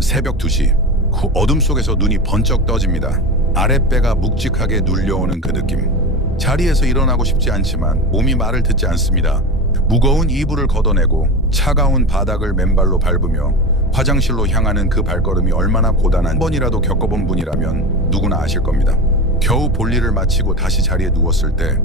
새벽 2시. 그 어둠 속에서 눈이 번쩍 떠집니다. 아랫배가 묵직하게 눌려오는 그 느낌. 자리에서 일어나고 싶지 않지만 몸이 말을 듣지 않습니다. 무거운 이불을 걷어내고 차가운 바닥을 맨발로 밟으며 화장실로 향하는 그 발걸음이 얼마나 고단한, 한 번이라도 겪어본 분이라면 누구나 아실 겁니다. 겨우 볼일을 마치고 다시 자리에 누웠을 때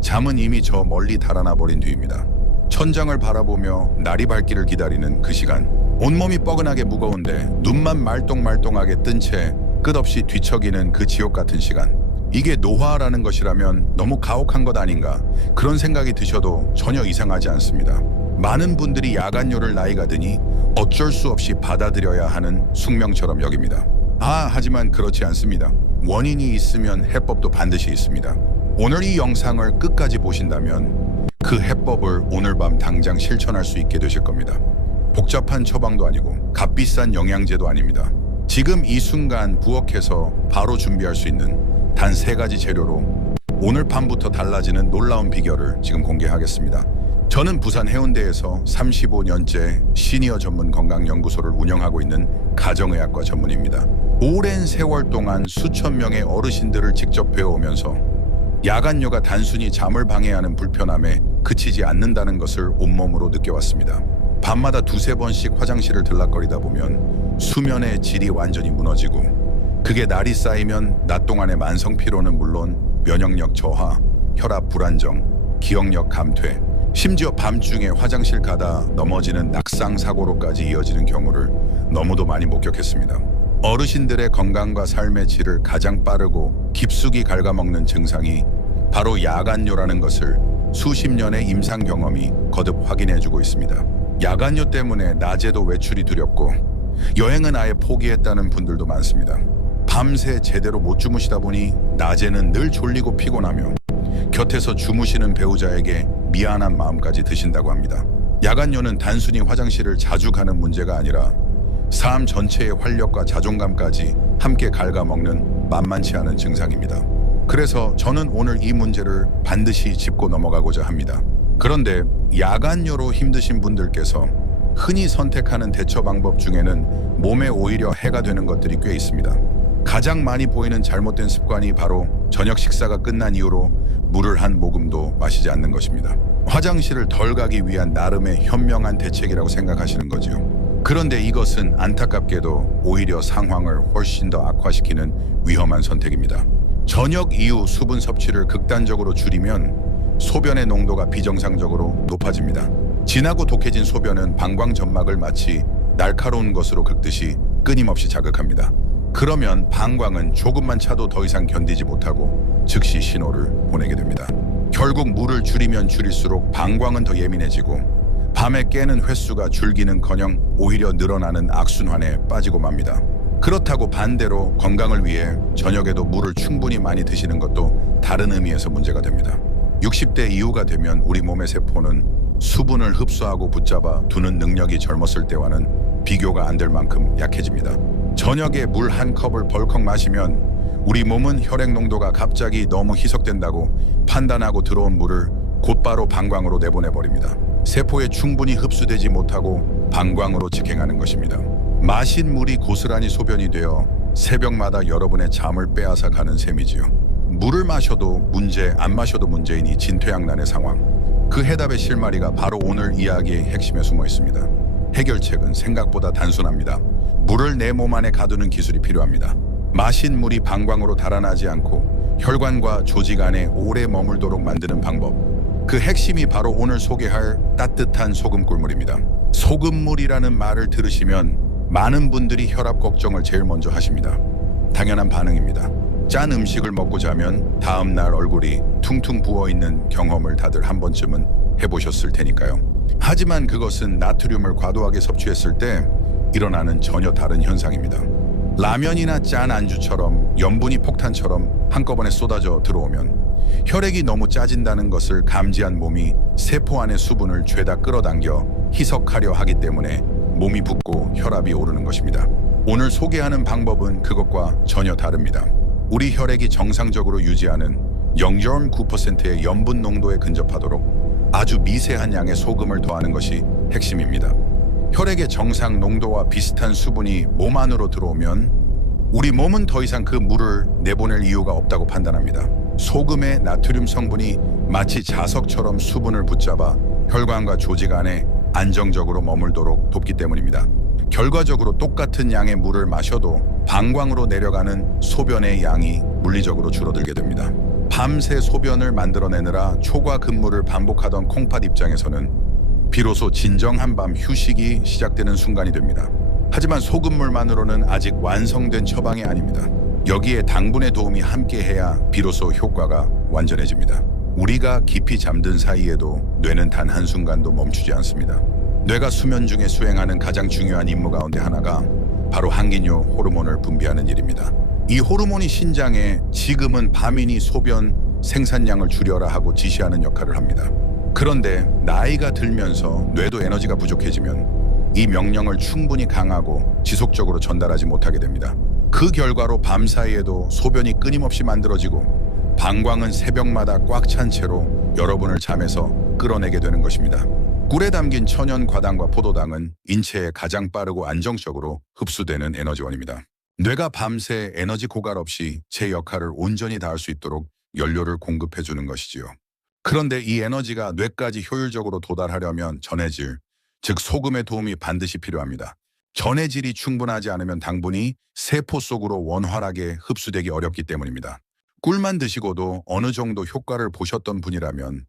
잠은 이미 저 멀리 달아나 버린 뒤입니다. 천장을 바라보며 날이 밝기를 기다리는 그 시간. 온몸이 뻐근하게 무거운데 눈만 말똥말똥하게 뜬 채 끝없이 뒤척이는 그 지옥 같은 시간. 이게 노화라는 것이라면 너무 가혹한 것 아닌가, 그런 생각이 드셔도 전혀 이상하지 않습니다. 많은 분들이 야간요를 나이가 드니 어쩔 수 없이 받아들여야 하는 숙명처럼 여깁니다. 하지만 그렇지 않습니다. 원인이 있으면 해법도 반드시 있습니다. 오늘 이 영상을 끝까지 보신다면 그 해법을 오늘 밤 당장 실천할 수 있게 되실 겁니다. 복잡한 처방도 아니고 값비싼 영양제도 아닙니다. 지금 이 순간 부엌에서 바로 준비할 수 있는 단 3가지 재료로 오늘 밤부터 달라지는 놀라운 비결을 지금 공개하겠습니다. 저는 부산 해운대에서 35년째 시니어 전문 건강연구소를 운영하고 있는 가정의학과 전문의입니다. 오랜 세월 동안 수천 명의 어르신들을 직접 배워오면서 야간요가 단순히 잠을 방해하는 불편함에 그치지 않는다는 것을 온몸으로 느껴왔습니다. 밤마다 2-3번씩 화장실을 들락거리다 보면 수면의 질이 완전히 무너지고, 그게 날이 쌓이면 낮 동안의 만성 피로는 물론 면역력 저하, 혈압 불안정, 기억력 감퇴, 심지어 밤중에 화장실 가다 넘어지는 낙상 사고로까지 이어지는 경우를 너무도 많이 목격했습니다. 어르신들의 건강과 삶의 질을 가장 빠르고 깊숙이 갉아먹는 증상이 바로 야간요라는 것을 수십 년의 임상 경험이 거듭 확인해주고 있습니다. 야간요 때문에 낮에도 외출이 두렵고 여행은 아예 포기했다는 분들도 많습니다. 밤새 제대로 못 주무시다 보니 낮에는 늘 졸리고 피곤하며 곁에서 주무시는 배우자에게 미안한 마음까지 드신다고 합니다. 야간요는 단순히 화장실을 자주 가는 문제가 아니라 삶 전체의 활력과 자존감까지 함께 갉아먹는 만만치 않은 증상입니다. 그래서 저는 오늘 이 문제를 반드시 짚고 넘어가고자 합니다. 그런데 야간요로 힘드신 분들께서 흔히 선택하는 대처 방법 중에는 몸에 오히려 해가 되는 것들이 꽤 있습니다. 가장 많이 보이는 잘못된 습관이 바로 저녁 식사가 끝난 이후로 물을 한 모금도 마시지 않는 것입니다. 화장실을 덜 가기 위한 나름의 현명한 대책이라고 생각하시는 거지요. 그런데 이것은 안타깝게도 오히려 상황을 훨씬 더 악화시키는 위험한 선택입니다. 저녁 이후 수분 섭취를 극단적으로 줄이면 소변의 농도가 비정상적으로 높아집니다. 진하고 독해진 소변은 방광 점막을 마치 날카로운 것으로 긁듯이 끊임없이 자극합니다. 그러면 방광은 조금만 차도 더 이상 견디지 못하고 즉시 신호를 보내게 됩니다. 결국 물을 줄이면 줄일수록 방광은 더 예민해지고 밤에 깨는 횟수가 줄기는커녕 오히려 늘어나는 악순환에 빠지고 맙니다. 그렇다고 반대로 건강을 위해 저녁에도 물을 충분히 많이 드시는 것도 다른 의미에서 문제가 됩니다. 60대 이후가 되면 우리 몸의 세포는 수분을 흡수하고 붙잡아 두는 능력이 젊었을 때와는 비교가 안 될 만큼 약해집니다. 저녁에 물 1컵을 벌컥 마시면 우리 몸은 혈액 농도가 갑자기 너무 희석된다고 판단하고 들어온 물을 곧바로 방광으로 내보내버립니다. 세포에 충분히 흡수되지 못하고 방광으로 직행하는 것입니다. 마신 물이 고스란히 소변이 되어 새벽마다 여러분의 잠을 빼앗아 가는 셈이지요. 물을 마셔도 문제, 안 마셔도 문제이니 진퇴양난의 상황. 그 해답의 실마리가 바로 오늘 이야기의 핵심에 숨어 있습니다. 해결책은 생각보다 단순합니다. 물을 내 몸 안에 가두는 기술이 필요합니다. 마신 물이 방광으로 달아나지 않고 혈관과 조직 안에 오래 머물도록 만드는 방법. 그 핵심이 바로 오늘 소개할 따뜻한 소금 꿀물입니다. 소금물이라는 말을 들으시면 많은 분들이 혈압 걱정을 제일 먼저 하십니다. 당연한 반응입니다. 짠 음식을 먹고 자면 다음날 얼굴이 퉁퉁 부어있는 경험을 다들 한 번쯤은 해보셨을 테니까요. 하지만 그것은 나트륨을 과도하게 섭취했을 때 일어나는 전혀 다른 현상입니다. 라면이나 짠 안주처럼 염분이 폭탄처럼 한꺼번에 쏟아져 들어오면 혈액이 너무 짜진다는 것을 감지한 몸이 세포 안의 수분을 죄다 끌어당겨 희석하려 하기 때문에 몸이 붓고 혈압이 오르는 것입니다. 오늘 소개하는 방법은 그것과 전혀 다릅니다. 우리 혈액이 정상적으로 유지하는 0.9%의 염분 농도에 근접하도록 아주 미세한 양의 소금을 더하는 것이 핵심입니다. 혈액의 정상 농도와 비슷한 수분이 몸 안으로 들어오면 우리 몸은 더 이상 그 물을 내보낼 이유가 없다고 판단합니다. 소금의 나트륨 성분이 마치 자석처럼 수분을 붙잡아 혈관과 조직 안에 안정적으로 머물도록 돕기 때문입니다. 결과적으로 똑같은 양의 물을 마셔도 방광으로 내려가는 소변의 양이 물리적으로 줄어들게 됩니다. 밤새 소변을 만들어내느라 초과 근무를 반복하던 콩팥 입장에서는 비로소 진정한 밤 휴식이 시작되는 순간이 됩니다. 하지만 소금물만으로는 아직 완성된 처방이 아닙니다. 여기에 당분의 도움이 함께해야 비로소 효과가 완전해집니다. 우리가 깊이 잠든 사이에도 뇌는 단 한순간도 멈추지 않습니다. 뇌가 수면 중에 수행하는 가장 중요한 임무 가운데 하나가 바로 항긴효 호르몬을 분비하는 일입니다. 이 호르몬이 신장에 지금은 밤이니 소변 생산량을 줄여라 하고 지시하는 역할을 합니다. 그런데 나이가 들면서 뇌도 에너지가 부족해지면 이 명령을 충분히 강하고 지속적으로 전달하지 못하게 됩니다. 그 결과로 밤사이에도 소변이 끊임없이 만들어지고 방광은 새벽마다 꽉 찬 채로 여러분을 잠에서 끌어내게 되는 것입니다. 꿀에 담긴 천연 과당과 포도당은 인체에 가장 빠르고 안정적으로 흡수되는 에너지원입니다. 뇌가 밤새 에너지 고갈 없이 제 역할을 온전히 다할 수 있도록 연료를 공급해 주는 것이지요. 그런데 이 에너지가 뇌까지 효율적으로 도달하려면 전해질, 즉 소금의 도움이 반드시 필요합니다. 전해질이 충분하지 않으면 당분이 세포 속으로 원활하게 흡수되기 어렵기 때문입니다. 꿀만 드시고도 어느 정도 효과를 보셨던 분이라면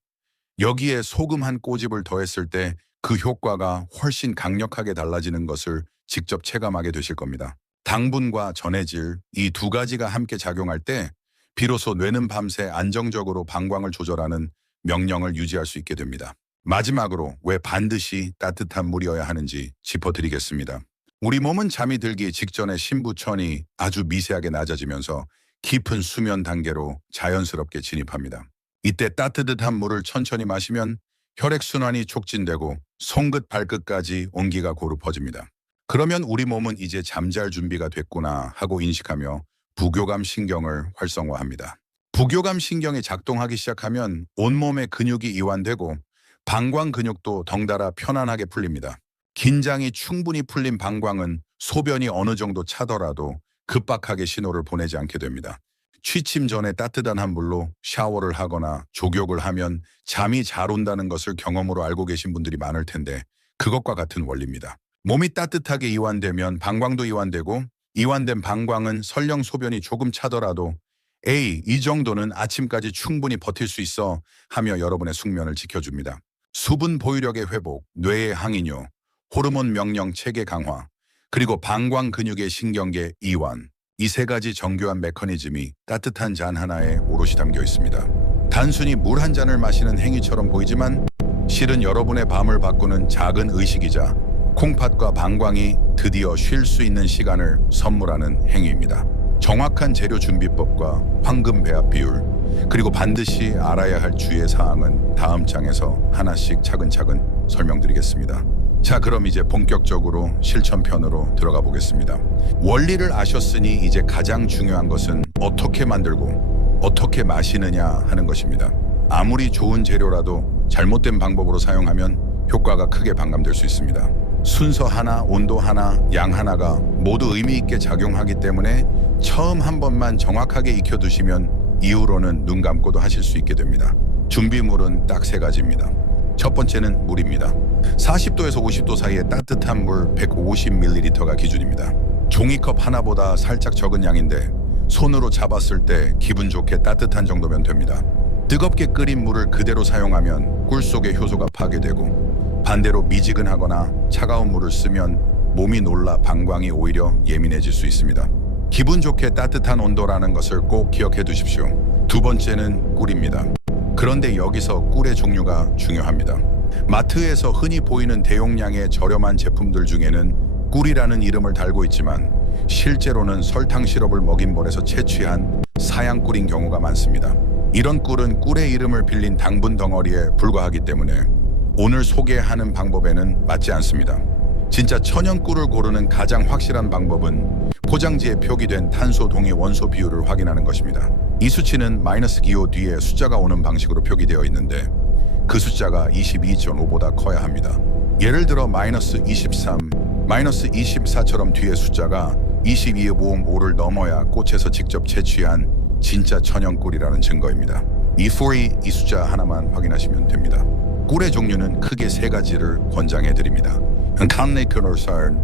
여기에 소금 한 꼬집을 더했을 때 그 효과가 훨씬 강력하게 달라지는 것을 직접 체감하게 되실 겁니다. 당분과 전해질, 이 두 가지가 함께 작용할 때 비로소 뇌는 밤새 안정적으로 방광을 조절하는 명령을 유지할 수 있게 됩니다. 마지막으로 왜 반드시 따뜻한 물이어야 하는지 짚어드리겠습니다. 우리 몸은 잠이 들기 직전에 심부천이 아주 미세하게 낮아지면서 깊은 수면 단계로 자연스럽게 진입합니다. 이때 따뜻한 물을 천천히 마시면 혈액순환이 촉진되고 손끝 발끝까지 온기가 고루 퍼집니다. 그러면 우리 몸은 이제 잠잘 준비가 됐구나 하고 인식하며 부교감 신경을 활성화합니다. 부교감 신경이 작동하기 시작하면 온몸의 근육이 이완되고 방광 근육도 덩달아 편안하게 풀립니다. 긴장이 충분히 풀린 방광은 소변이 어느 정도 차더라도 급박하게 신호를 보내지 않게 됩니다. 취침 전에 따뜻한 물로 샤워를 하거나 족욕을 하면 잠이 잘 온다는 것을 경험으로 알고 계신 분들이 많을 텐데 그것과 같은 원리입니다. 몸이 따뜻하게 이완되면 방광도 이완되고 이완된 방광은 설령 소변이 조금 차더라도 에이, 이 정도는 아침까지 충분히 버틸 수 있어 하며 여러분의 숙면을 지켜줍니다. 수분 보유력의 회복, 뇌의 항인효, 호르몬 명령 체계 강화, 그리고 방광 근육의 신경계 이완, 이 세 가지 정교한 메커니즘이 따뜻한 잔 하나에 오롯이 담겨 있습니다. 단순히 물 한 잔을 마시는 행위처럼 보이지만 실은 여러분의 밤을 바꾸는 작은 의식이자 콩팥과 방광이 드디어 쉴 수 있는 시간을 선물하는 행위입니다. 정확한 재료 준비법과 황금 배합 비율, 그리고 반드시 알아야 할 주의 사항은 다음 장에서 하나씩 차근차근 설명드리겠습니다. 자, 그럼 이제 본격적으로 실천편으로 들어가 보겠습니다. 원리를 아셨으니 이제 가장 중요한 것은 어떻게 만들고 어떻게 마시느냐 하는 것입니다. 아무리 좋은 재료라도 잘못된 방법으로 사용하면 효과가 크게 반감될 수 있습니다. 순서 하나, 온도 하나, 양 하나가 모두 의미 있게 작용하기 때문에 처음 한 번만 정확하게 익혀두시면 이후로는 눈 감고도 하실 수 있게 됩니다. 준비물은 딱 세 가지입니다. 첫 번째는 물입니다. 40도에서 50도 사이의 따뜻한 물 150ml가 기준입니다. 종이컵 하나보다 살짝 적은 양인데 손으로 잡았을 때 기분 좋게 따뜻한 정도면 됩니다. 뜨겁게 끓인 물을 그대로 사용하면 꿀 속의 효소가 파괴되고 반대로 미지근하거나 차가운 물을 쓰면 몸이 놀라 방광이 오히려 예민해질 수 있습니다. 기분 좋게 따뜻한 온도라는 것을 꼭 기억해 두십시오. 두 번째는 꿀입니다. 그런데 여기서 꿀의 종류가 중요합니다. 마트에서 흔히 보이는 대용량의 저렴한 제품들 중에는 꿀이라는 이름을 달고 있지만 실제로는 설탕 시럽을 먹인 볼에서 채취한 사양 꿀인 경우가 많습니다. 이런 꿀은 꿀의 이름을 빌린 당분 덩어리에 불과하기 때문에 오늘 소개하는 방법에는 맞지 않습니다. 진짜 천연 꿀을 고르는 가장 확실한 방법은 포장지에 표기된 탄소 동위 원소 비율을 확인하는 것입니다. 이 수치는 -기호 뒤에 숫자가 오는 방식으로 표기되어 있는데 그 숫자가 22.5보다 커야 합니다. 예를 들어 마이너스 23, 마이너스 24처럼 뒤에 숫자가 22의 모음 5를 넘어야 꽃에서 직접 채취한 진짜 천연꿀이라는 증거입니다. 이 숫자 하나만 확인하시면 됩니다. 꿀의 종류는 크게 세 가지를 권장해 드립니다.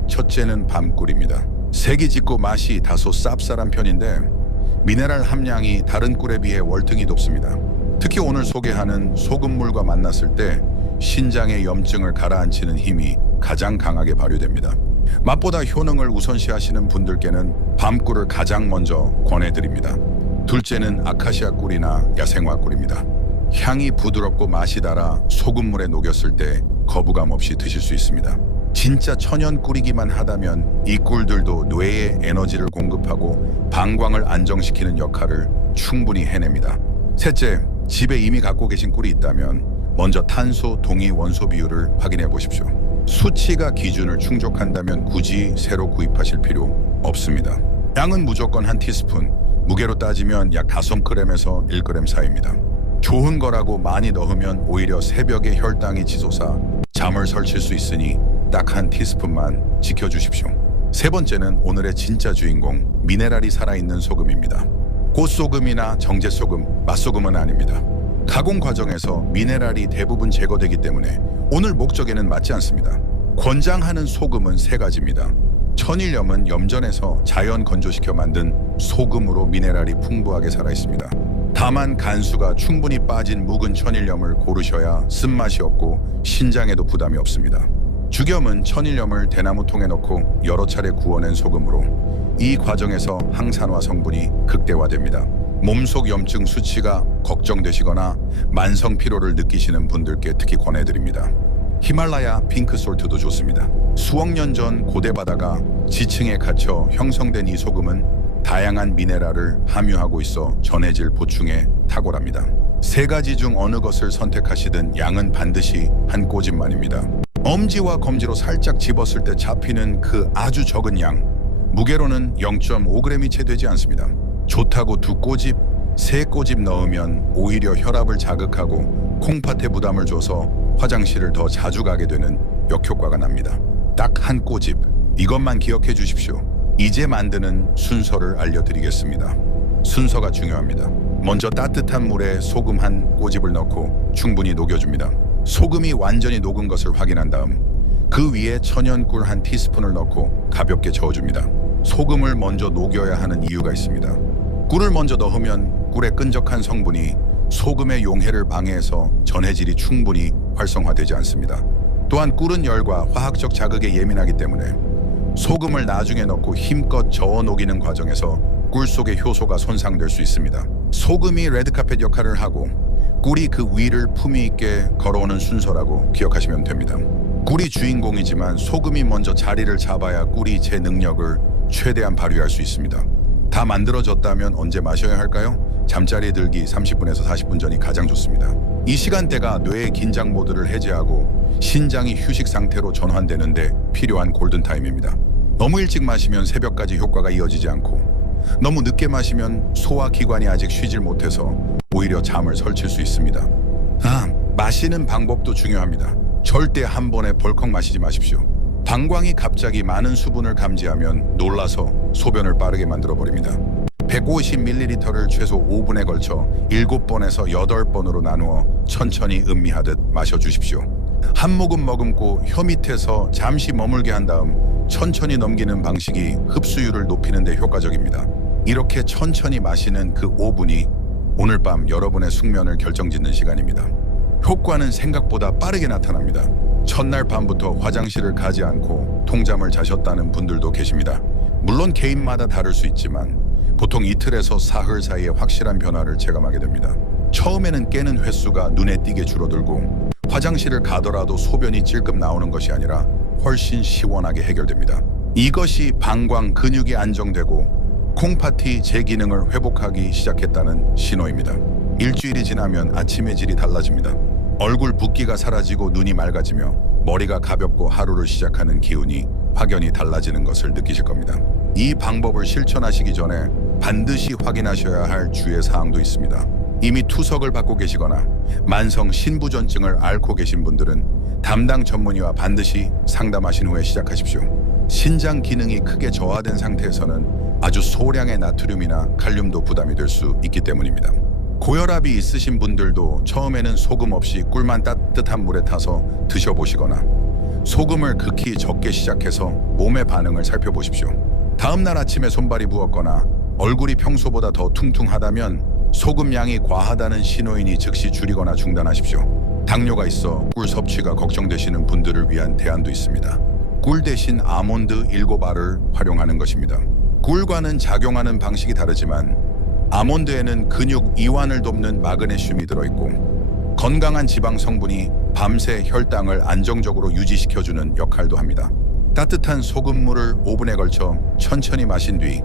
첫째는 밤꿀입니다. 색이 짙고 맛이 다소 쌉쌀한 편인데 미네랄 함량이 다른 꿀에 비해 월등히 높습니다. 특히 오늘 소개하는 소금물과 만났을 때 신장의 염증을 가라앉히는 힘이 가장 강하게 발휘됩니다. 맛보다 효능을 우선시하시는 분들께는 밤꿀을 가장 먼저 권해드립니다. 둘째는 아카시아 꿀이나 야생화 꿀입니다. 향이 부드럽고 맛이 달아 소금물에 녹였을 때 거부감 없이 드실 수 있습니다. 진짜 천연 꿀이기만 하다면 이 꿀들도 뇌에 에너지를 공급하고 방광을 안정시키는 역할을 충분히 해냅니다. 셋째, 집에 이미 갖고 계신 꿀이 있다면 먼저 탄소, 동위, 원소 비율을 확인해 보십시오. 수치가 기준을 충족한다면 굳이 새로 구입하실 필요 없습니다. 양은 무조건 한 티스푼, 무게로 따지면 약 5g에서 1g 사이입니다. 좋은 거라고 많이 넣으면 오히려 새벽에 혈당이 치솟아 잠을 설칠 수 있으니 딱 한 티스푼만 지켜주십시오. 세 번째는 오늘의 진짜 주인공, 미네랄이 살아있는 소금입니다. 꽃소금이나 정제소금, 맛소금은 아닙니다. 가공 과정에서 미네랄이 대부분 제거되기 때문에 오늘 목적에는 맞지 않습니다. 권장하는 소금은 세 가지입니다. 천일염은 염전에서 자연 건조시켜 만든 소금으로 미네랄이 풍부하게 살아있습니다. 다만 간수가 충분히 빠진 묵은 천일염을 고르셔야 쓴맛이 없고 신장에도 부담이 없습니다. 죽염은 천일염을 대나무통에 넣고 여러 차례 구워낸 소금으로 이 과정에서 항산화 성분이 극대화됩니다. 몸속 염증 수치가 걱정되시거나 만성 피로를 느끼시는 분들께 특히 권해드립니다. 히말라야 핑크솔트도 좋습니다. 수억 년 전 고대 바다가 지층에 갇혀 형성된 이 소금은 다양한 미네랄을 함유하고 있어 전해질 보충에 탁월합니다. 세 가지 중 어느 것을 선택하시든 양은 반드시 한 꼬집만입니다. 엄지와 검지로 살짝 집었을 때 잡히는 그 아주 적은 양, 무게로는 0.5g이 채 되지 않습니다. 좋다고 2꼬집, 3꼬집 넣으면 오히려 혈압을 자극하고 콩팥에 부담을 줘서 화장실을 더 자주 가게 되는 역효과가 납니다. 딱 한 꼬집, 이것만 기억해 주십시오. 이제 만드는 순서를 알려드리겠습니다. 순서가 중요합니다. 먼저 따뜻한 물에 소금 한 꼬집을 넣고 충분히 녹여줍니다. 소금이 완전히 녹은 것을 확인한 다음 그 위에 천연꿀 한 티스푼을 넣고 가볍게 저어줍니다. 소금을 먼저 녹여야 하는 이유가 있습니다. 꿀을 먼저 넣으면 꿀의 끈적한 성분이 소금의 용해를 방해해서 전해질이 충분히 활성화되지 않습니다. 또한 꿀은 열과 화학적 자극에 예민하기 때문에 소금을 나중에 넣고 힘껏 저어 녹이는 과정에서 꿀 속의 효소가 손상될 수 있습니다. 소금이 레드카펫 역할을 하고 꿀이 그 위를 품위 있게 걸어오는 순서라고 기억하시면 됩니다. 꿀이 주인공이지만 소금이 먼저 자리를 잡아야 꿀이 제 능력을 최대한 발휘할 수 있습니다. 다 만들어졌다면 언제 마셔야 할까요? 잠자리에 들기 30분에서 40분 전이 가장 좋습니다. 이 시간대가 뇌의 긴장 모드를 해제하고 신장이 휴식 상태로 전환되는데 필요한 골든타임입니다. 너무 일찍 마시면 새벽까지 효과가 이어지지 않고 너무 늦게 마시면 소화기관이 아직 쉬질 못해서 오히려 잠을 설칠 수 있습니다. 마시는 방법도 중요합니다. 절대 한 번에 벌컥 마시지 마십시오. 방광이 갑자기 많은 수분을 감지하면 놀라서 소변을 빠르게 만들어버립니다. 150ml를 최소 5분에 걸쳐 7번에서 8번으로 나누어 천천히 음미하듯 마셔주십시오. 한 모금 머금고 혀 밑에서 잠시 머물게 한 다음 천천히 넘기는 방식이 흡수율을 높이는 데 효과적입니다. 이렇게 천천히 마시는 그 5분이 오늘 밤 여러분의 숙면을 결정짓는 시간입니다. 효과는 생각보다 빠르게 나타납니다. 첫날 밤부터 화장실을 가지 않고 통잠을 자셨다는 분들도 계십니다. 물론 개인마다 다를 수 있지만 보통 이틀에서 사흘 사이에 확실한 변화를 체감하게 됩니다. 처음에는 깨는 횟수가 눈에 띄게 줄어들고 화장실을 가더라도 소변이 찔끔 나오는 것이 아니라 훨씬 시원하게 해결됩니다. 이것이 방광 근육이 안정되고 콩팥이 제 기능을 회복하기 시작했다는 신호입니다. 일주일이 지나면 아침의 질이 달라집니다. 얼굴 붓기가 사라지고 눈이 맑아지며 머리가 가볍고 하루를 시작하는 기운이 확연히 달라지는 것을 느끼실 겁니다. 이 방법을 실천하시기 전에 반드시 확인하셔야 할 주의 사항도 있습니다. 이미 투석을 받고 계시거나 만성 신부전증을 앓고 계신 분들은 담당 전문의와 반드시 상담하신 후에 시작하십시오. 신장 기능이 크게 저하된 상태에서는 아주 소량의 나트륨이나 칼륨도 부담이 될 수 있기 때문입니다. 고혈압이 있으신 분들도 처음에는 소금 없이 꿀만 따뜻한 물에 타서 드셔보시거나 소금을 극히 적게 시작해서 몸의 반응을 살펴보십시오. 다음 날 아침에 손발이 부었거나 얼굴이 평소보다 더 퉁퉁하다면 소금 양이 과하다는 신호이니 즉시 줄이거나 중단하십시오. 당뇨가 있어 꿀 섭취가 걱정되시는 분들을 위한 대안도 있습니다. 꿀 대신 아몬드 7알을 활용하는 것입니다. 꿀과는 작용하는 방식이 다르지만 아몬드에는 근육 이완을 돕는 마그네슘이 들어있고 건강한 지방 성분이 밤새 혈당을 안정적으로 유지시켜주는 역할도 합니다. 따뜻한 소금물을 5분에 걸쳐 천천히 마신 뒤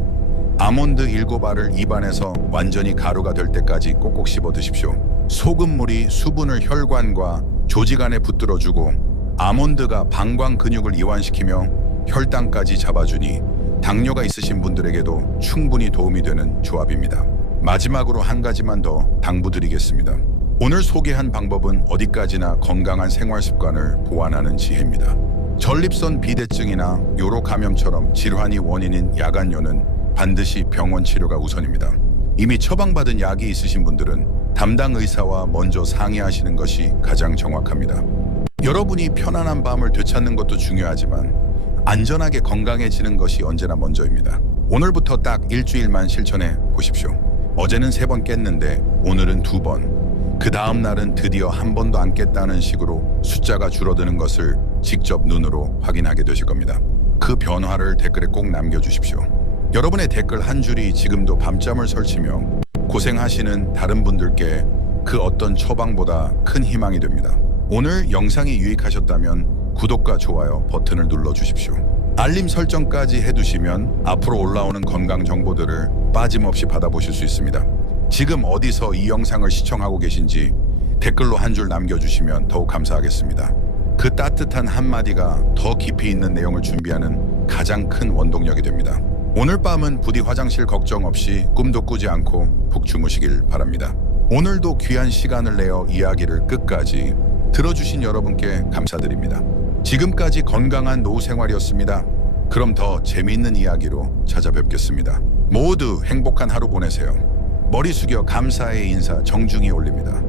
아몬드 7알을 입안에서 완전히 가루가 될 때까지 꼭꼭 씹어 드십시오. 소금물이 수분을 혈관과 조직 안에 붙들어주고 아몬드가 방광 근육을 이완시키며 혈당까지 잡아주니 당뇨가 있으신 분들에게도 충분히 도움이 되는 조합입니다. 마지막으로 한 가지만 더 당부드리겠습니다. 오늘 소개한 방법은 어디까지나 건강한 생활 습관을 보완하는 지혜입니다. 전립선 비대증이나 요로 감염처럼 질환이 원인인 야간뇨는 반드시 병원 치료가 우선입니다. 이미 처방받은 약이 있으신 분들은 담당 의사와 먼저 상의하시는 것이 가장 정확합니다. 여러분이 편안한 밤을 되찾는 것도 중요하지만 안전하게 건강해지는 것이 언제나 먼저입니다. 오늘부터 딱 일주일만 실천해 보십시오. 어제는 3번 깼는데 오늘은 2번, 그 다음 날은 드디어 1번도 안 깼다는 식으로 숫자가 줄어드는 것을 직접 눈으로 확인하게 되실 겁니다. 그 변화를 댓글에 꼭 남겨주십시오. 여러분의 댓글 한 줄이 지금도 밤잠을 설치며 고생하시는 다른 분들께 그 어떤 처방보다 큰 희망이 됩니다. 오늘 영상이 유익하셨다면 구독과 좋아요 버튼을 눌러주십시오. 알림 설정까지 해두시면 앞으로 올라오는 건강 정보들을 빠짐없이 받아보실 수 있습니다. 지금 어디서 이 영상을 시청하고 계신지 댓글로 한 줄 남겨주시면 더욱 감사하겠습니다. 그 따뜻한 한마디가 더 깊이 있는 내용을 준비하는 가장 큰 원동력이 됩니다. 오늘 밤은 부디 화장실 걱정 없이 꿈도 꾸지 않고 푹 주무시길 바랍니다. 오늘도 귀한 시간을 내어 이야기를 끝까지 들어주신 여러분께 감사드립니다. 지금까지 건강한 노후 생활이었습니다. 그럼 더 재미있는 이야기로 찾아뵙겠습니다. 모두 행복한 하루 보내세요. 머리 숙여 감사의 인사 정중히 올립니다.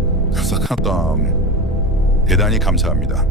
대단히 감사합니다.